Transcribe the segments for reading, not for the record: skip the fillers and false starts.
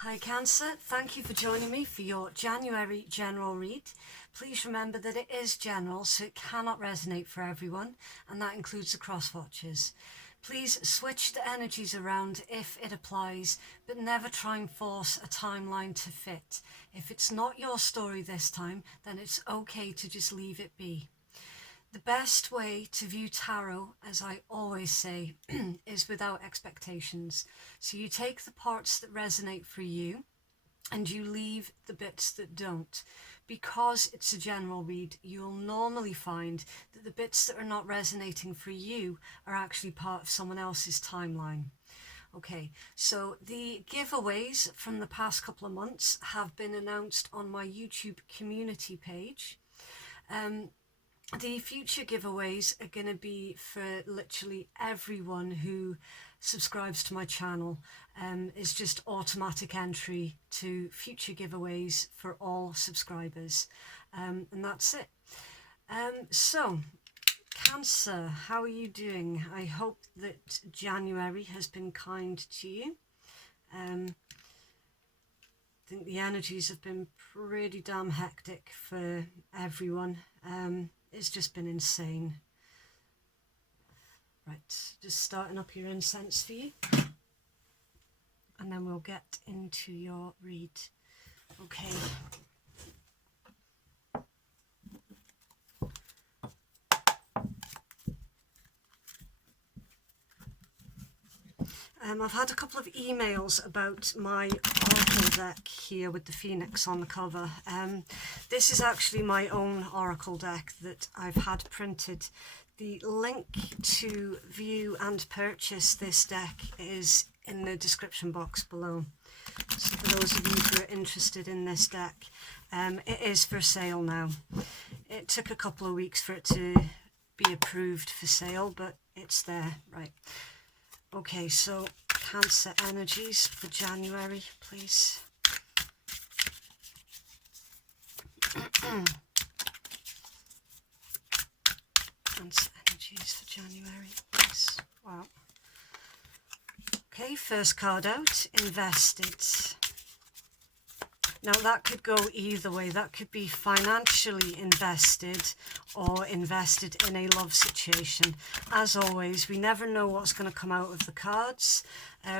Hi Cancer, thank you for joining me for your January general read. Please remember that it is general, so it cannot resonate for everyone, and that includes the cross-watchers. Please switch the energies around if it applies, but never try and force a timeline to fit. If it's not your story this time, then it's okay to just leave it be. The best way to view tarot, as I always say, is without expectations. So you take the parts that resonate for you and you leave the bits that don't. Because it's a general read, you'll normally find that the bits that are not resonating for you are actually part of someone else's timeline. Okay, so the giveaways from the past couple of months have been announced on my YouTube community page. The future giveaways are going to be for literally everyone who subscribes to my channel. It's just automatic entry to future giveaways for all subscribers. And that's it. So, Cancer, how are you doing? I hope that January has been kind to you. I think the energies have been pretty damn hectic for everyone. It's just been insane. Right, just starting up your incense for you. And then we'll get into your read. Okay. I've had a couple of emails about my oracle deck here with the phoenix on the cover. This is actually my own oracle deck that I've had printed. The link to view and purchase this deck is in the description box below. So for those of you who are interested in this deck, it is for sale now. It took a couple of weeks for it to be approved for sale, but it's there, right. Okay, so Cancer energies for January, please. Cancer energies for January, please. Wow. Okay, first card out, invested. Now that could go either way. That could be financially invested or invested in a love situation. As always, we never know what's going to come out of the cards.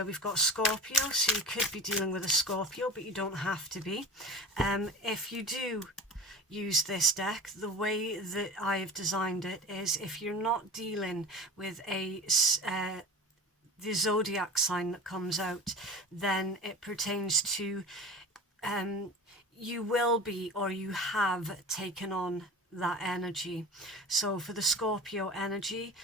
We've got Scorpio, so you could be dealing with a Scorpio, but you don't have to be. If you do use this deck, the way that I have designed it is if you're not dealing with the zodiac sign that comes out, then it pertains to you will be or you have taken on that energy. So for the Scorpio energy,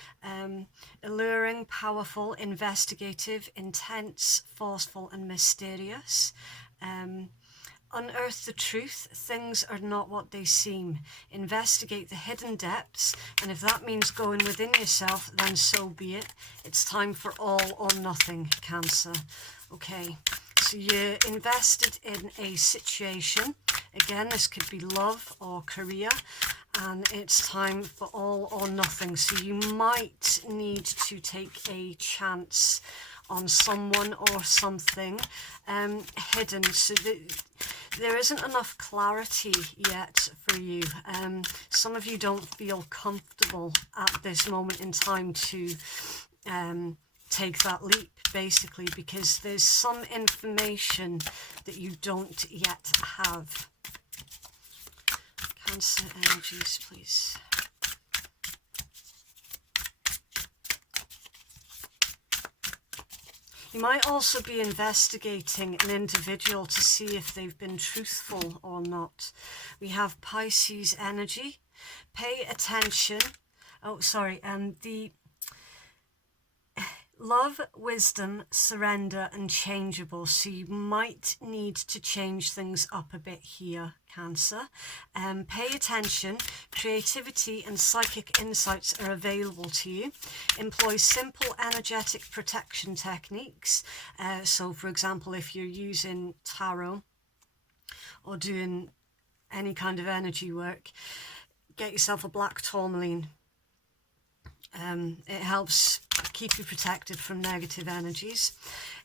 alluring, powerful, investigative, intense, forceful and mysterious. Unearth the truth. Things are not what they seem. Investigate the hidden depths, and if that means going within yourself, then so be it. It's time for all or nothing, Cancer. Okay, so you're invested in a situation. Again, this could be love or career, and it's time for all or nothing. So you might need to take a chance on someone or something hidden, so that there isn't enough clarity yet for you. Some of you don't feel comfortable at this moment in time to take that leap, basically, because there's some information that you don't yet have. Cancer energies, please. You might also be investigating an individual to see if they've been truthful or not. We have Pisces energy. Pay attention. The love, wisdom, surrender and changeable. So you might need to change things up a bit here, Cancer. Pay attention. Creativity and psychic insights are available to you. Employ simple energetic protection techniques. So for example, if you're using tarot or doing any kind of energy work, get yourself a black tourmaline It helps keep you protected from negative energies.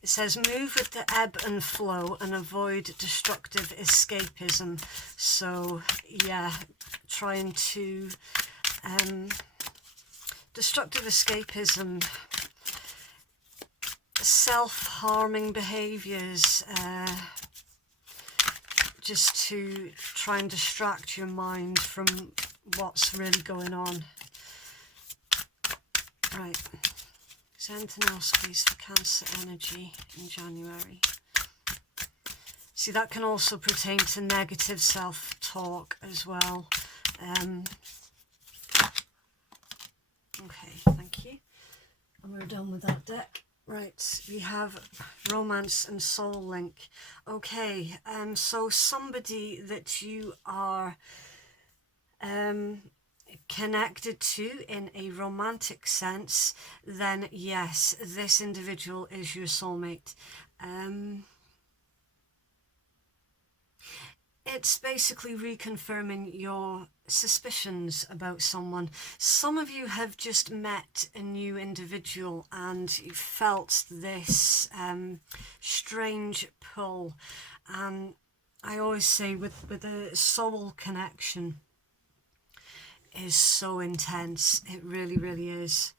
It says move with the ebb and flow and avoid destructive escapism. So yeah, trying to destructive escapism, self-harming behaviors, just to try and distract your mind from what's really going on. Right, is there anything else please for Cancer energy in January? See, that can also pertain to negative self-talk as well. Okay, thank you. And we're done with that deck. Right, we have romance and soul link. Okay, so somebody that you are connected to in a romantic sense, then yes, this individual is your soulmate. It's basically reconfirming your suspicions about someone. Some of you have just met a new individual and you felt this strange pull. And I always say with a soul connection is so intense. It really, really is.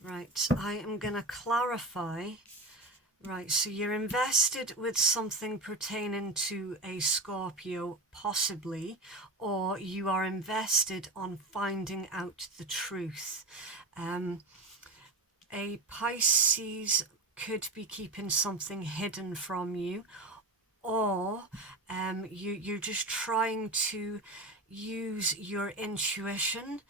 Right, I am going to clarify. Right, so you're invested with something pertaining to a Scorpio, possibly, or you are invested on finding out the truth. A Pisces could be keeping something hidden from you, or you're just trying to use your intuition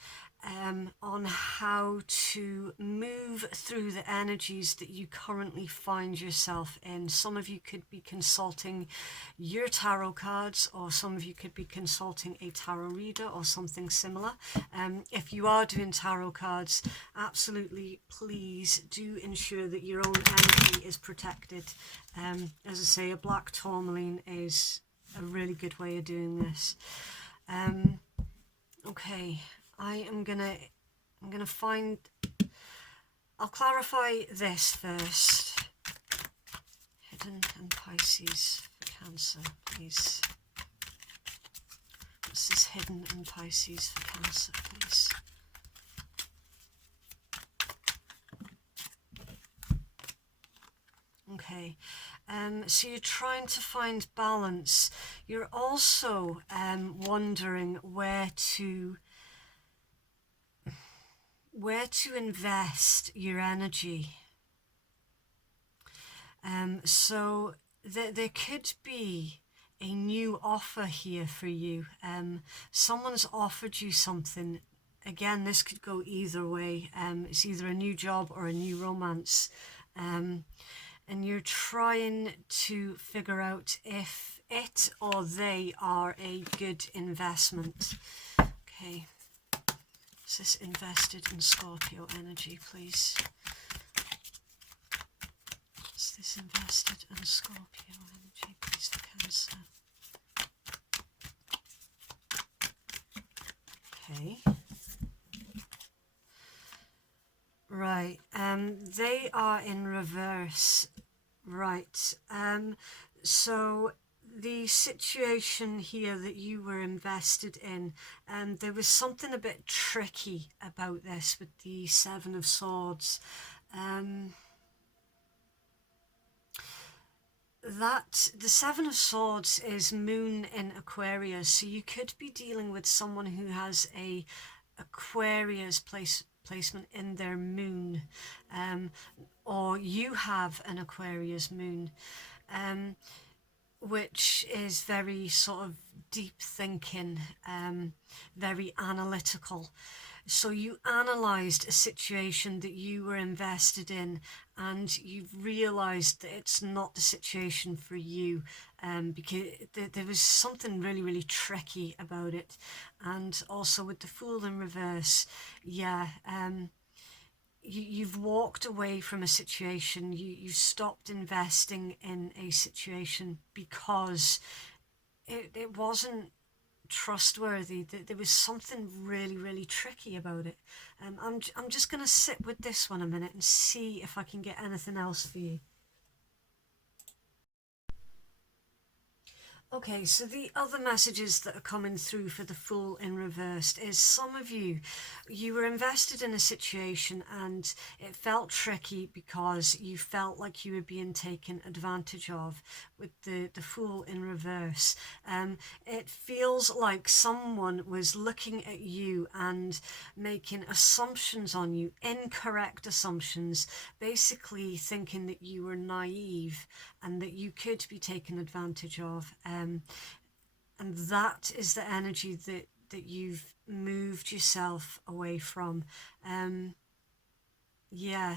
on how to move through the energies that you currently find yourself in. Some of you could be consulting your tarot cards, or some of you could be consulting a tarot reader or something similar. If you are doing tarot cards, absolutely please do ensure that your own energy is protected. As I say, a black tourmaline is a really good way of doing this. Okay, I'm gonna find, I'll clarify this first. Hidden and Pisces for Cancer, please. What's this hidden and Pisces for Cancer, please? Okay, so you're trying to find balance. You're also wondering where to invest your energy. So there could be a new offer here for you. Someone's offered you something. Again, this could go either way. It's either a new job or a new romance. And you're trying to figure out if it or they are a good investment. Okay. Is this invested in Scorpio energy, please? Is this invested in Scorpio energy, please, for Cancer? Okay. Right. They are in reverse. Right. So the situation here that you were invested in, there was something a bit tricky about this with the Seven of Swords. The Seven of Swords is Moon in Aquarius, so you could be dealing with someone who has a Aquarius placement in their moon, or you have an Aquarius moon, which is very sort of deep thinking, very analytical. So you analysed a situation that you were invested in, and you've realised that it's not the situation for you, because there was something really, really tricky about it. And also with the Fool in reverse, yeah, you've walked away from a situation. You stopped investing in a situation because it wasn't trustworthy. There was something really, really tricky about it. I'm just going to sit with this one a minute and see if I can get anything else for you. Okay, so the other messages that are coming through for the Fool in reversed is some of you were invested in a situation and it felt tricky because you felt like you were being taken advantage of with the Fool in reverse. It feels like someone was looking at you and making assumptions on you, incorrect assumptions, basically thinking that you were naive and that you could be taken advantage of. And that is the energy that you've moved yourself away from. Yeah,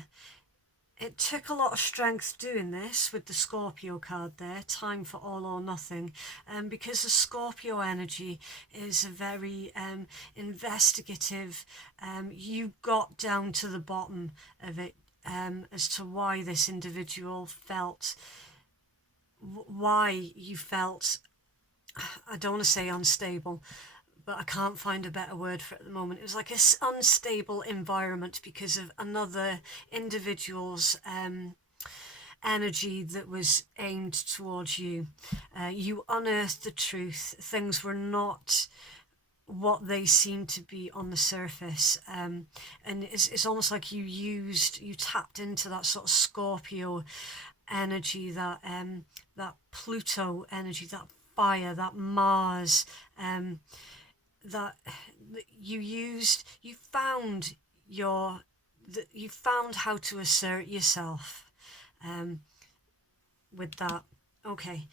it took a lot of strength doing this with the Scorpio card there, time for all or nothing, because the Scorpio energy is a very investigative, you got down to the bottom of it as to why this individual felt, why you felt, I don't want to say unstable, but I can't find a better word for it at the moment. It was like an unstable environment because of another individual's energy that was aimed towards you. You unearthed the truth. Things were not what they seemed to be on the surface, and it's almost like you tapped into that sort of Scorpio energy, that Pluto energy, that fire, that Mars, that you found how to assert yourself with that. Okay,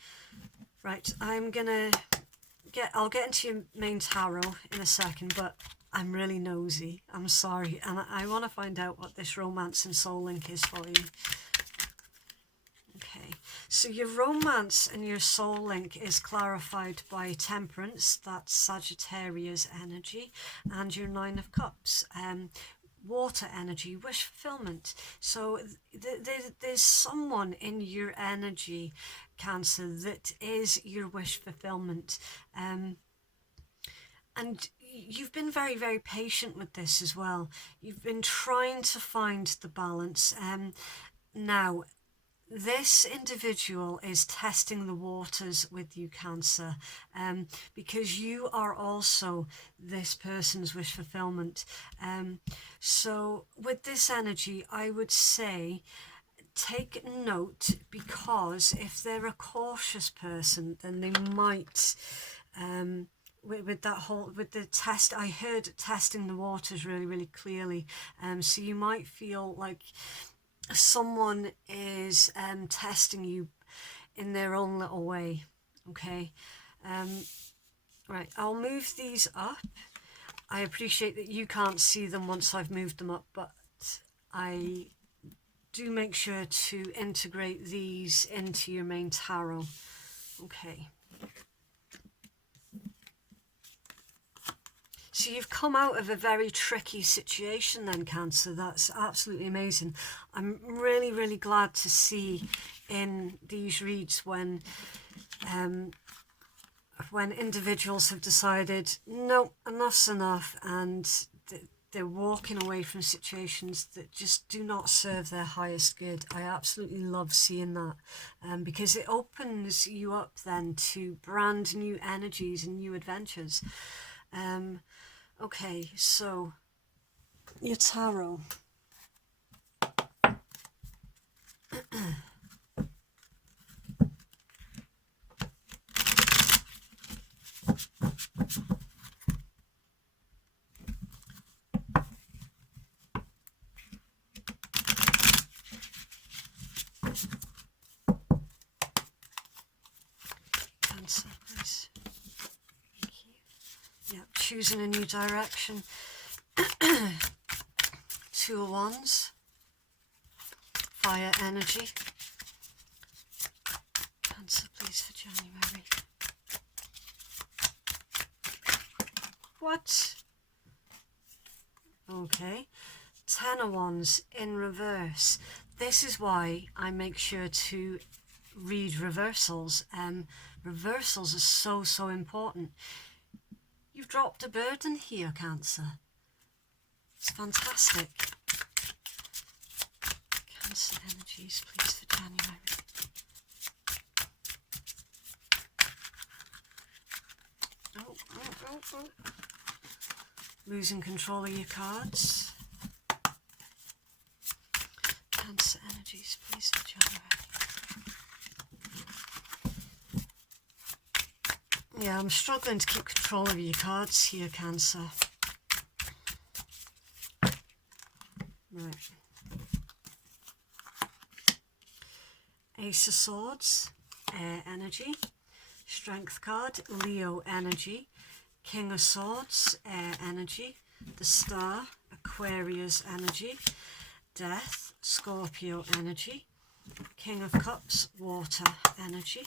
right, I'll get into your main tarot in a second, but I'm really nosy, I'm sorry, and I want to find out what this romance and soul link is for you. Okay, so your romance and your soul link is clarified by Temperance, that's Sagittarius energy, and your Nine of Cups, water energy, wish fulfillment. So there's someone in your energy, Cancer, that is your wish fulfillment. And you've been very, very patient with this as well. You've been trying to find the balance. Now, this individual is testing the waters with you, Cancer, because you are also this person's wish fulfillment. So with this energy, I would say take note, because if they're a cautious person, then they might, with the test, I heard testing the waters really, really clearly. So you might feel like someone is testing you in their own little way. Okay, right, I'll move these up. I appreciate that you can't see them once I've moved them up, but I do make sure to integrate these into your main tarot. Okay, so you've come out of a very tricky situation then, Cancer. That's absolutely amazing. I'm really, really glad to see in these reads when individuals have decided, no, enough's enough, and they're walking away from situations that just do not serve their highest good. I absolutely love seeing that, because it opens you up then to brand new energies and new adventures. Okay, so your tarot. Cancer, please. Thank you. Yep, choosing a new direction. Two of Wands. Fire energy. Cancer, please, for January. What? Okay. Ten of Wands in reverse. This is why I make sure to read reversals. Reversals are so important. You've dropped a burden here, Cancer. It's fantastic. Cancer energies, please, for January. Oh. Losing control of your cards. Cancer energies, please, for January. Yeah, I'm struggling to keep control of your cards here, Cancer. Right. Ace of Swords, Air energy. Strength card, Leo energy. King of Swords, Air energy. The Star, Aquarius energy. Death, Scorpio energy. King of Cups, Water energy.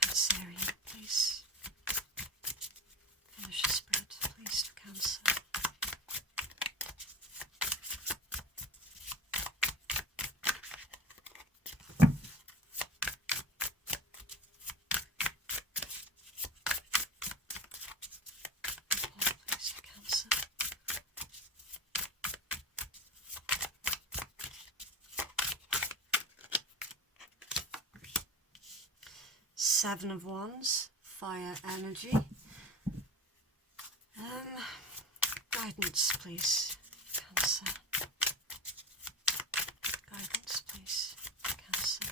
Cancerian, please. Finish the spread, please, for Cancer. Seven of Wands, Fire energy. Guidance, please, Cancer. Guidance, please, Cancer.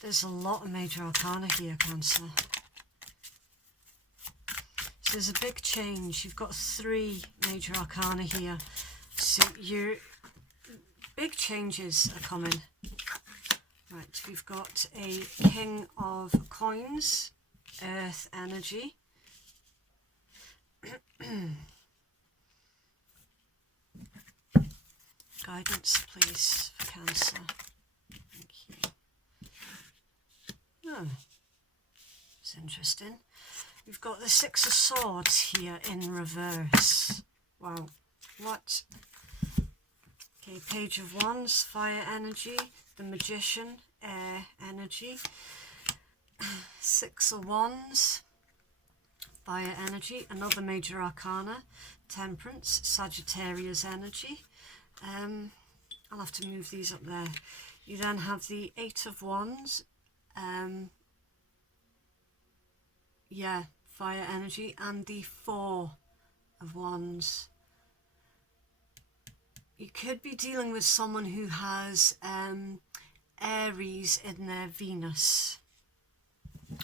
There's a lot of major arcana here, Cancer. So there's a big change. You've got 3 major arcana here. So your big changes are coming. Right, we've got a King of Coins, Earth energy. Guidance, please, for Cancer. Thank you. Oh, it's interesting. We've got the Six of Swords here in reverse. Wow, what? Okay, Page of Wands, Fire energy. The Magician, Air energy. Six of Wands, Fire energy. Another major arcana, Temperance, Sagittarius energy. I'll have to move these up there. You then have the Eight of Wands. Yeah, Fire energy. And the Four of Wands. You could be dealing with someone who has Aries in their Venus.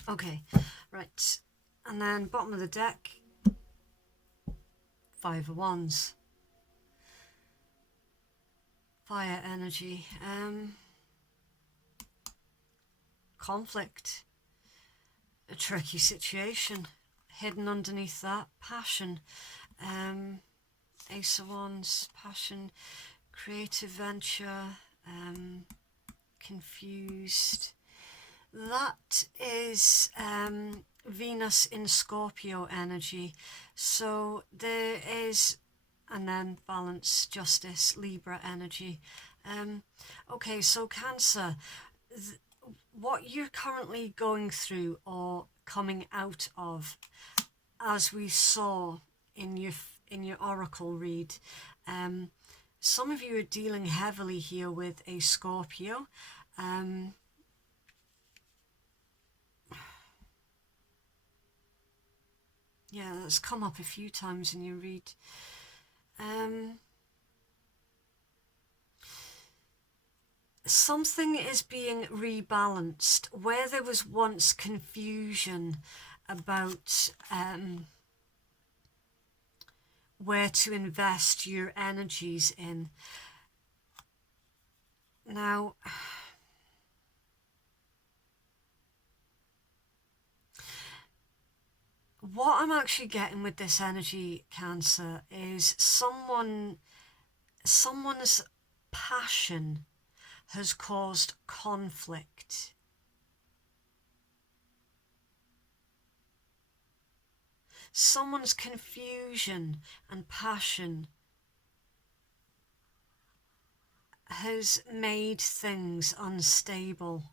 Okay, right. And then bottom of the deck, Five of Wands. Fire energy. Conflict. A tricky situation. Hidden underneath that, passion. Ace of Wands, passion, creative venture, confused. That is Venus in Scorpio energy. So there is, and then balance, justice, Libra energy. Okay, so Cancer, what you're currently going through or coming out of, as we saw in your oracle read, some of you are dealing heavily here with a Scorpio. Yeah, that's come up a few times in your read. Something is being rebalanced. Where there was once confusion about where to invest your energies in. Now, what I'm actually getting with this energy, Cancer, is someone's passion has caused conflict. Someone's confusion and passion has made things unstable.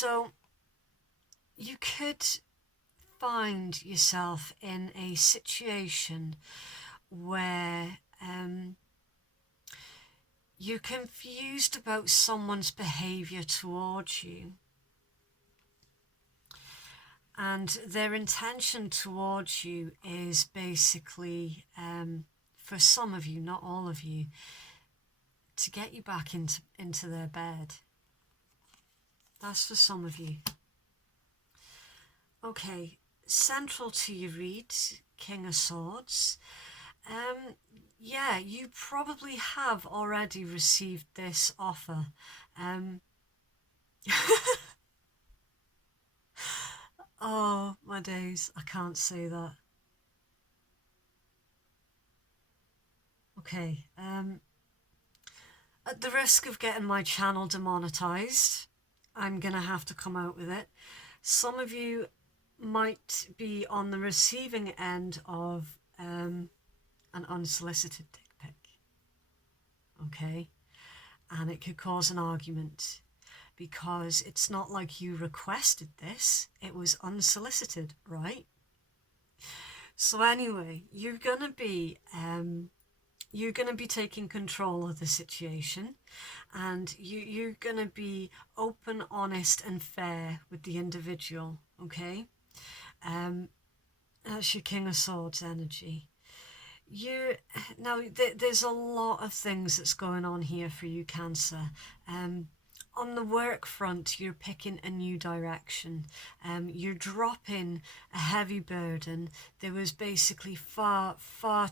So you could find yourself in a situation where you're confused about someone's behavior towards you, and their intention towards you is basically, for some of you, not all of you, to get you back into their bed. That's for some of you. Okay, central to your read, King of Swords. Yeah, you probably have already received this offer. Oh, my days, I can't say that. Okay, at the risk of getting my channel demonetized, I'm gonna have to come out with it. Some of you might be on the receiving end of an unsolicited dick pic, okay? And it could cause an argument because it's not like you requested this, it was unsolicited, right? So anyway, you're gonna be taking control of the situation, and you're going to be open, honest and fair with the individual, okay? That's your King of Swords energy. There's a lot of things that's going on here for you, Cancer. On the work front, you're picking a new direction. You're dropping a heavy burden. There was basically far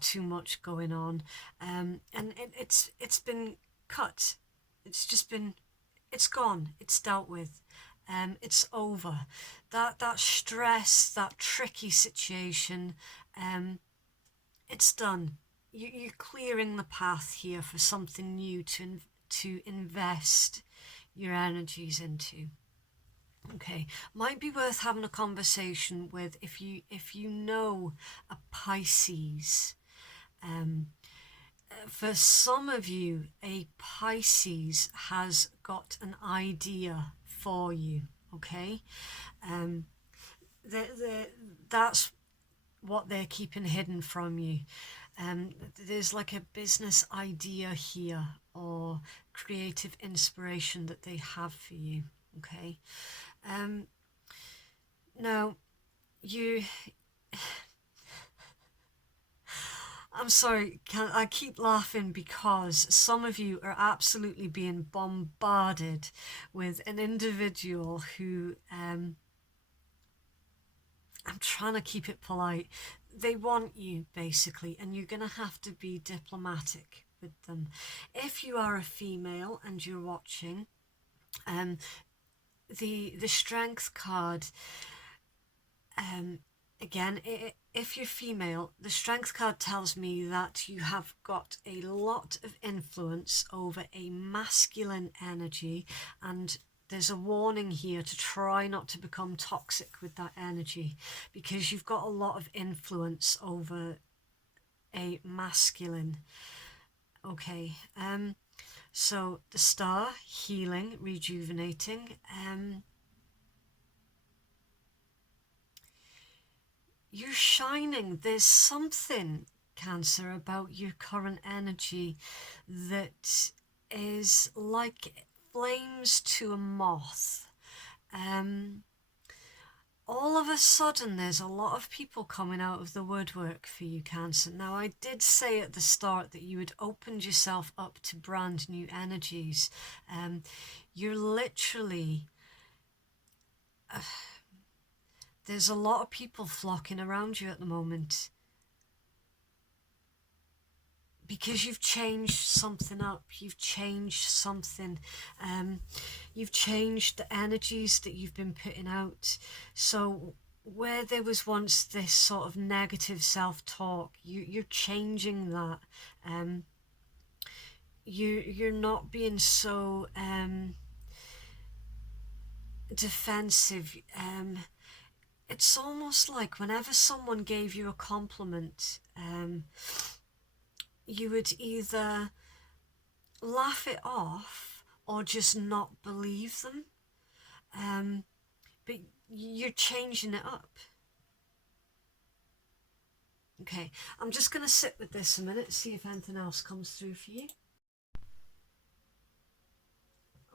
too much going on, and it's been cut. It's gone. It's dealt with. It's over. That stress, that tricky situation, it's done. You're clearing the path here for something new to invest your energies into. Okay, might be worth having a conversation with if you know a Pisces. For some of you, a Pisces has got an idea for you. Okay, that's what they're keeping hidden from you. There's like a business idea here or creative inspiration that they have for you, okay? Now, I'm sorry, I keep laughing because some of you are absolutely being bombarded with an individual who, I'm trying to keep it polite. They want you, basically, and you're going to have to be diplomatic with them. If you are a female and you're watching, the Strength card, again, if you're female, the Strength card tells me that you have got a lot of influence over a masculine energy, and there's a warning here to try not to become toxic with that energy because you've got a lot of influence over a masculine. Okay, so the Star, healing, rejuvenating. You're shining. There's something, Cancer, about your current energy that is like flames to a moth. All of a sudden there's a lot of people coming out of the woodwork for you, Cancer. Now, I did say at the start that you had opened yourself up to brand new energies. You're literally... there's a lot of people flocking around you at the moment because you've changed something up. You've changed something. You've changed the energies that you've been putting out. So where there was once this sort of negative self-talk, you're changing that. You're not being so defensive. It's almost like whenever someone gave you a compliment, you would either laugh it off or just not believe them. but you're changing it up. Okay, I'm just going to sit with this a minute, see if anything else comes through for you.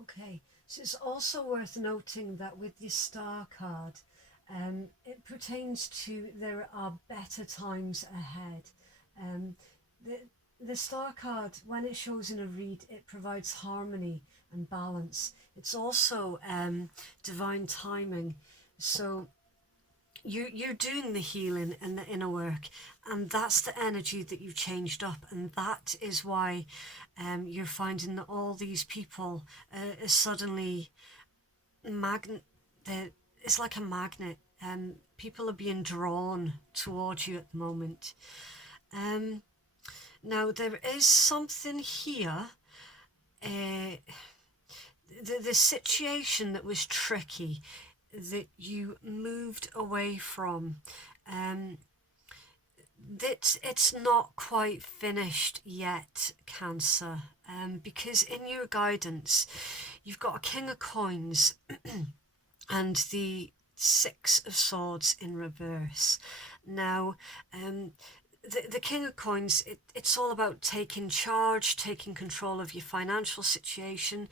Okay, so it's also worth noting that with the star card, it pertains to there are better times ahead. Um, the, the star card, when it shows in a read, it provides harmony and balance. It's also divine timing. So you're doing the healing and the inner work, and that's the energy that you've changed up, and that is why you're finding that all these people is suddenly it's like a magnet. People are being drawn towards you at the moment. Now there is something here. The situation that was tricky, that you moved away from, that it's not quite finished yet, Cancer, because in your guidance you've got a King of Coins and the Six of Swords in reverse. Now the King of Coins, it's all about taking charge, taking control of your financial situation.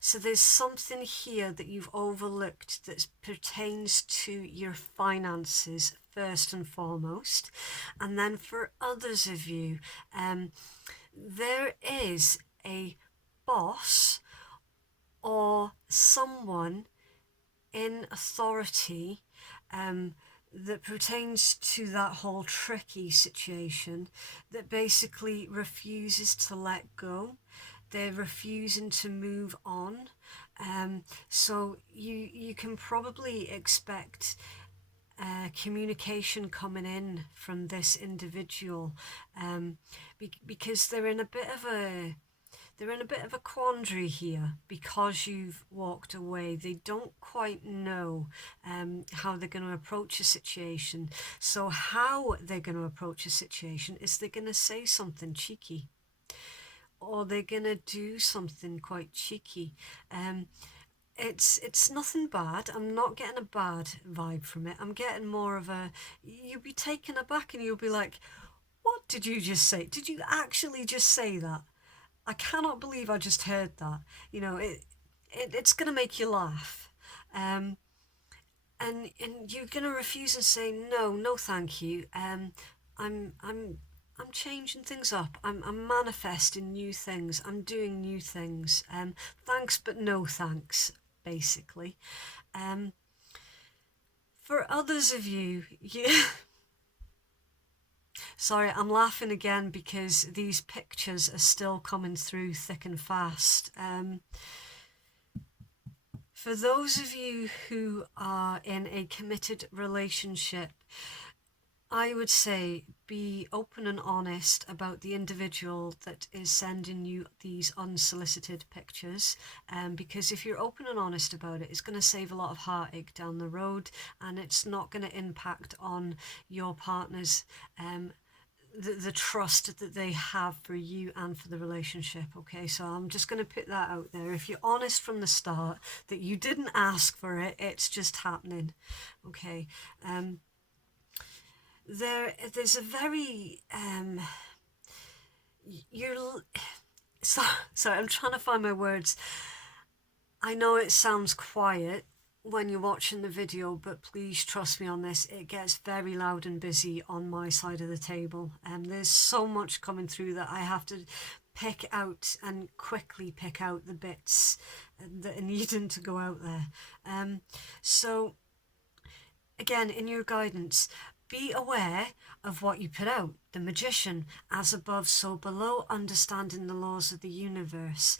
So there's something here that you've overlooked that pertains to your finances first and foremost. And then for others of you, there is a boss or someone in authority that pertains to that whole tricky situation, that basically refuses to let go. They're refusing to move on. So you can probably expect communication coming in from this individual, because they're in a bit of a quandary here because you've walked away. They don't quite know how they're going to approach a situation. So how they're going to approach a situation is they're going to say something cheeky, or they're going to do something quite cheeky. It's nothing bad. I'm not getting a bad vibe from it. I'm getting more of a, you'll be taken aback and you'll be like, what did you just say? Did you actually just say that? I cannot believe I just heard that. You know, it's going to make you laugh. And you're going to refuse and say, no, thank you. I'm changing things up. I'm manifesting new things. I'm doing new things. Thanks, but no thanks, basically. For others of you, sorry, I'm laughing again because these pictures are still coming through thick and fast. For those of you who are in a committed relationship, I would say be open and honest about the individual that is sending you these unsolicited pictures, because if you're open and honest about it, it's going to save a lot of heartache down the road, and it's not going to impact on your partner's the trust that they have for you and for the relationship. Okay, so I'm just going to put that out there. If you're honest from the start that you didn't ask for it, it's just happening. Okay. There's a very sorry, I'm trying to find my words. I know it sounds quiet when you're watching the video, but please trust me on this, it gets very loud and busy on my side of the table, and there's so much coming through that I have to pick out and quickly pick out the bits that are needing to go out there. So again, in your guidance, be aware of what you put out. The Magician, as above, so below, understanding the laws of the universe.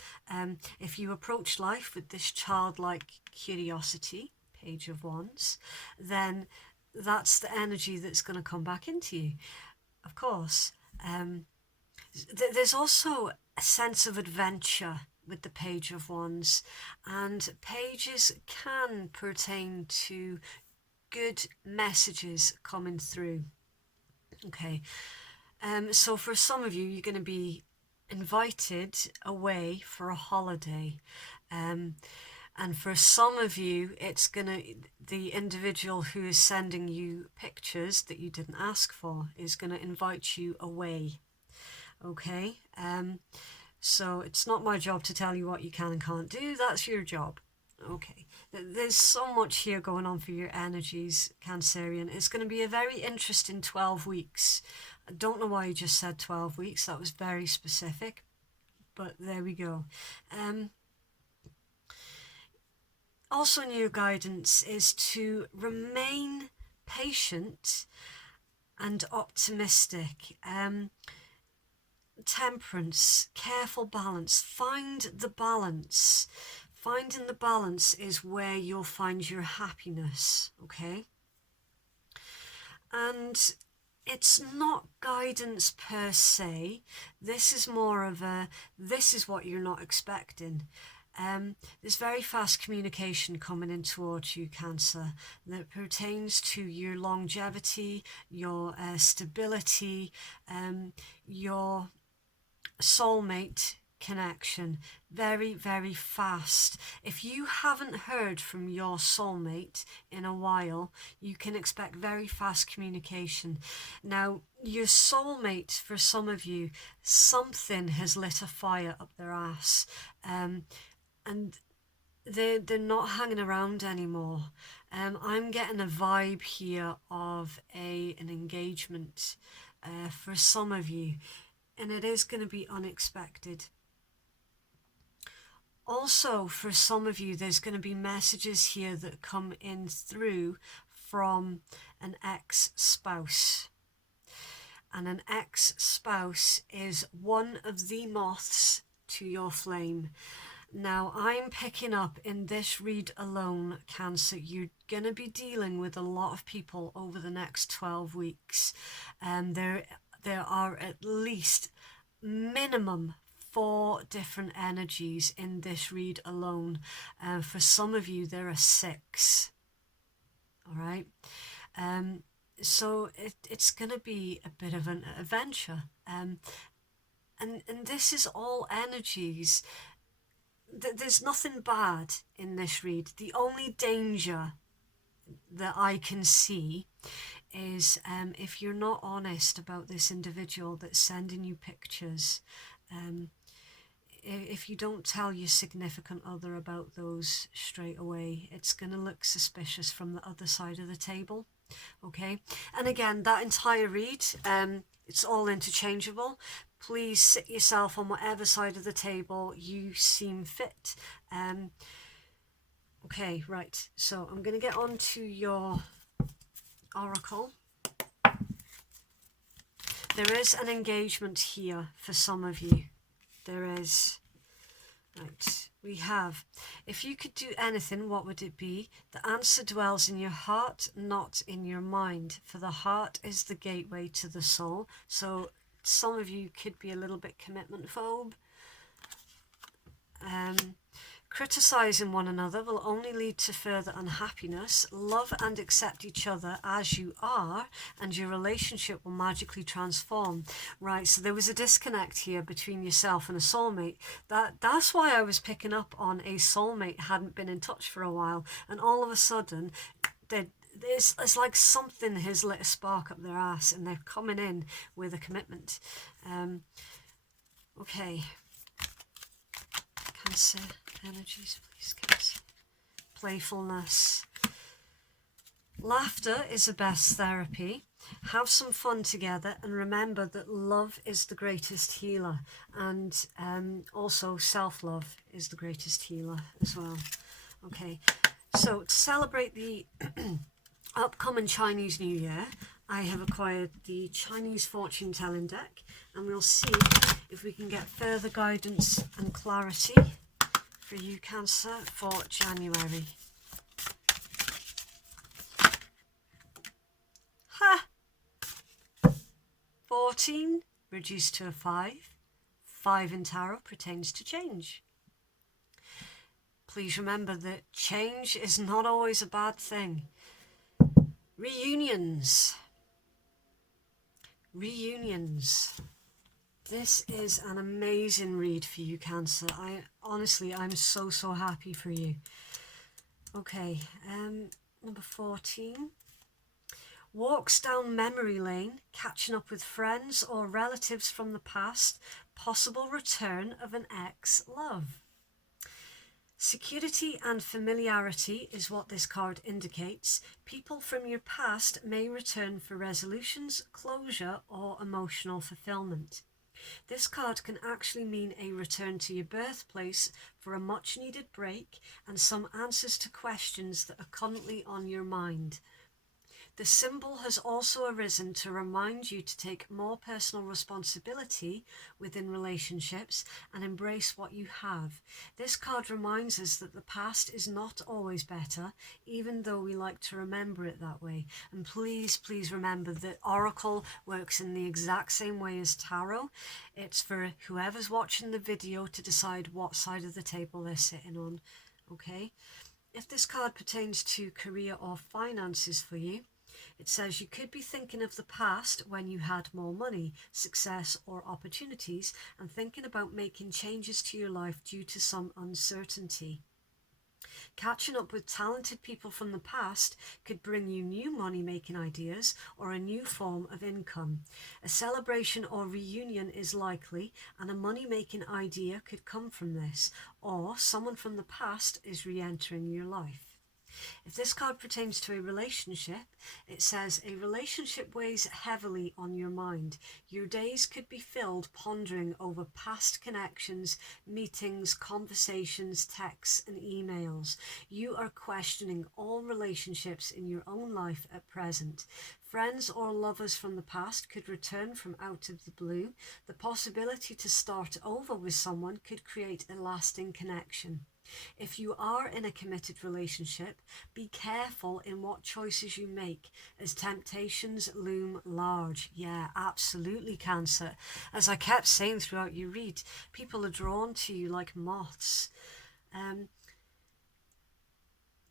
If you approach life with this childlike curiosity, Page of Wands, then that's the energy that's going to come back into you. Of course, there's also a sense of adventure with the Page of Wands, and pages can pertain to good messages coming through. Okay, so for some of you, you're going to be invited away for a holiday. And for some of you, the individual who is sending you pictures that you didn't ask for is going to invite you away. Okay? So it's not my job to tell you what you can and can't do. That's your job. Okay. There's so much here going on for your energies, Cancerian. It's going to be a very interesting 12 weeks. I don't know why you just said 12 weeks. That was very specific. But there we go. Also, new guidance is to remain patient and optimistic. Temperance, careful balance. Find the balance. Finding the balance is where you'll find your happiness, okay? And it's not guidance per se. This is more of this is what you're not expecting. There's very fast communication coming in towards you, Cancer, that pertains to your longevity, your stability, your soulmate connection. Very, very fast. If you haven't heard from your soulmate in a while, you can expect very fast communication. Now, your soulmate, for some of you, something has lit a fire up their ass. And they're not hanging around anymore. I'm getting a vibe here of an engagement for some of you, and it is going to be unexpected. Also, for some of you, there's going to be messages here that come in through from an ex-spouse. And an ex-spouse is one of the moths to your flame. Now, I'm picking up in this read alone, Cancer, you're going to be dealing with a lot of people over the next 12 weeks. There are at least minimum 4 different energies in this read alone. For some of you, there are 6. All right? So it's going to be a bit of an adventure. And this is all energies. There's nothing bad in this read. The only danger that I can see is if you're not honest about this individual that's sending you pictures, if you don't tell your significant other about those straight away, it's going to look suspicious from the other side of the table. Okay, and again, that entire read, it's all interchangeable. Please sit yourself on whatever side of the table you seem fit. Okay, right, so I'm going to get on to your oracle. There is an engagement here for some of you. There is. Right, we have, if you could do anything, what would it be? The answer dwells in your heart, not in your mind. For the heart is the gateway to the soul. So some of you could be a little bit commitment phobe. Criticizing one another will only lead to further unhappiness. Love and accept each other as you are, and your relationship will magically transform. Right, so there was a disconnect here between yourself and a soulmate. That's why I was picking up on a soulmate hadn't been in touch for a while, and all of a sudden, it's like something has lit a spark up their ass, and they're coming in with a commitment. Okay. Cancer energies, please, Cancer. Playfulness. Laughter is the best therapy. Have some fun together, and remember that love is the greatest healer, and also self-love is the greatest healer as well. Okay, so to celebrate the upcoming Chinese New Year, I have acquired the Chinese fortune telling deck, and we'll see if we can get further guidance and clarity for you, Cancer, for January. Ha! 14 reduced to a 5. 5 in tarot pertains to change. Please remember that change is not always a bad thing. Reunions. Reunions. This is an amazing read for you, Cancer. I'm so happy for you. Okay, number 14. Walks down memory lane, catching up with friends or relatives from the past, possible return of an ex-love. Security and familiarity is what this card indicates. People from your past may return for resolutions, closure, or emotional fulfillment. This card can actually mean a return to your birthplace for a much needed break and some answers to questions that are currently on your mind. The symbol has also arisen to remind you to take more personal responsibility within relationships and embrace what you have. This card reminds us that the past is not always better, even though we like to remember it that way. And please remember that Oracle works in the exact same way as Tarot. It's for whoever's watching the video to decide what side of the table they're sitting on. Okay? If this card pertains to career or finances for you, it says you could be thinking of the past when you had more money, success, or opportunities, and thinking about making changes to your life due to some uncertainty. Catching up with talented people from the past could bring you new money-making ideas or a new form of income. A celebration or reunion is likely, and a money-making idea could come from this, or someone from the past is re-entering your life. If this card pertains to a relationship, it says a relationship weighs heavily on your mind. Your days could be filled pondering over past connections, meetings, conversations, texts, and emails. You are questioning all relationships in your own life at present. Friends or lovers from the past could return from out of the blue. The possibility to start over with someone could create a lasting connection. If you are in a committed relationship, be careful in what choices you make, as temptations loom large. Yeah, absolutely, Cancer. As I kept saying throughout your read, people are drawn to you like moths.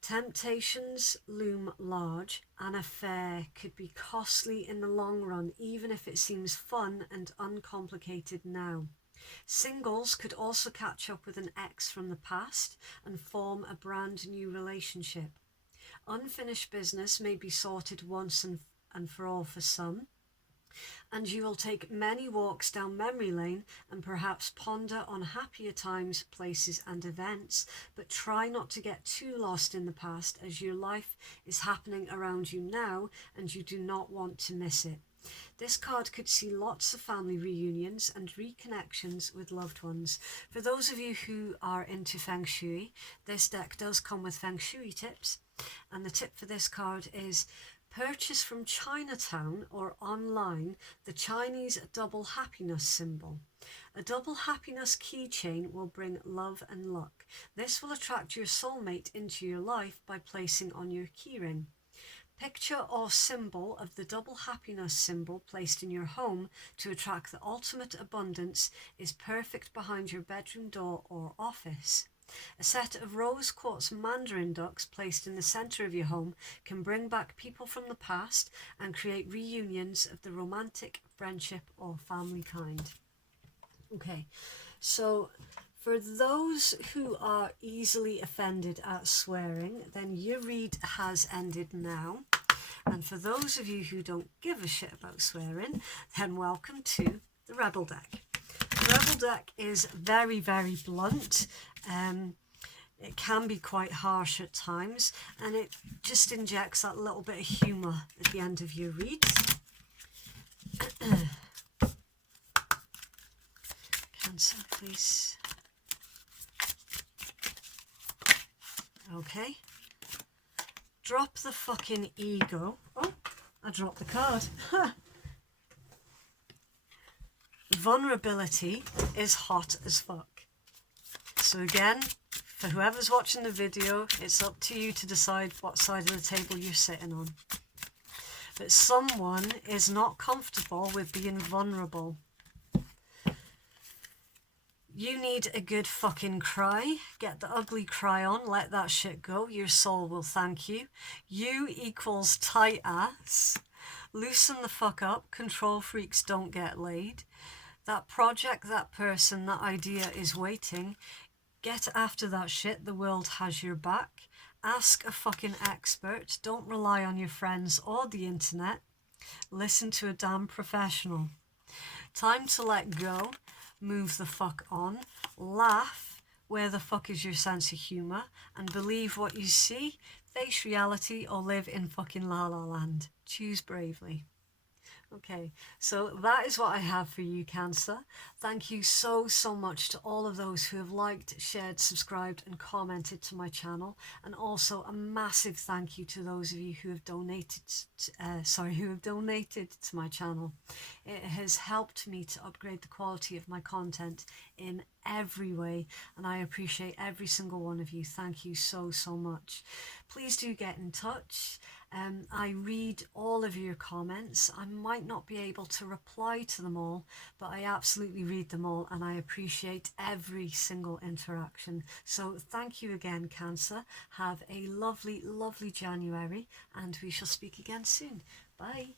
Temptations loom large. An affair could be costly in the long run, even if it seems fun and uncomplicated now. Singles could also catch up with an ex from the past and form a brand new relationship. Unfinished business may be sorted once and for all for some, and you will take many walks down memory lane and perhaps ponder on happier times, places and events, but try not to get too lost in the past, as your life is happening around you now and you do not want to miss it. This card could see lots of family reunions and reconnections with loved ones. For those of you who are into Feng Shui, this deck does come with Feng Shui tips, and the tip for this card is purchase from Chinatown or online the Chinese double happiness symbol. A double happiness keychain will bring love and luck. This will attract your soulmate into your life by placing on your keyring. Picture or symbol of the double happiness symbol placed in your home to attract the ultimate abundance is perfect behind your bedroom door or office. A set of rose quartz mandarin ducks placed in the center of your home can bring back people from the past and create reunions of the romantic, friendship, or family kind. Okay, so for those who are easily offended at swearing, then your read has ended now. And for those of you who don't give a shit about swearing, then welcome to the Rebel deck. The Rebel deck is very, very blunt. It can be quite harsh at times, and it just injects that little bit of humour at the end of your reads. Cancer, please. Okay. Drop the fucking ego. Oh, I dropped the card. Vulnerability is hot as fuck. So again, for whoever's watching the video, it's up to you to decide what side of the table you're sitting on. But someone is not comfortable with being vulnerable. You need a good fucking cry. Get the ugly cry on. Let that shit go. Your soul will thank you. You equals tight ass. Loosen the fuck up. Control freaks don't get laid. That project, that person, that idea is waiting. Get after that shit. The world has your back. Ask a fucking expert. Don't rely on your friends or the internet. Listen to a damn professional. Time to let go. Move the fuck on. Laugh. Where the fuck is your sense of humour? And believe what you see. Face reality or live in fucking La La Land. Choose bravely. Okay, so that is what I have for you, Cancer. Thank you so much to all of those who have liked, shared, subscribed, and commented to my channel, and also a massive thank you to those of you who have donated. Who have donated to my channel. It has helped me to upgrade the quality of my content in every way, and I appreciate every single one of you. Thank you so much. Please do get in touch. I read all of your comments. I might not be able to reply to them all, but I absolutely read them all, and I appreciate every single interaction. So thank you again, Cancer. Have a lovely January, and we shall speak again soon. Bye.